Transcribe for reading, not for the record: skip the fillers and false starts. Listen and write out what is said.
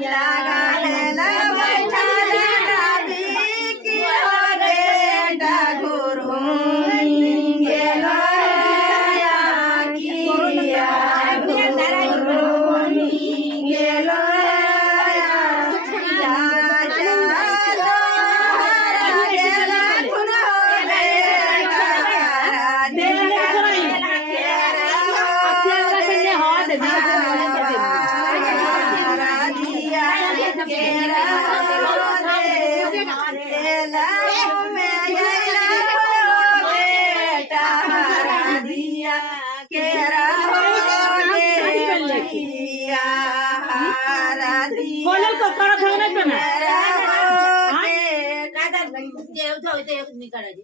लगा लेना बैठा लेना दी की हो रे डागुरु गेलो या किया गुरु गेलो या राजा दोहरा गेला खुन हो रे लेकर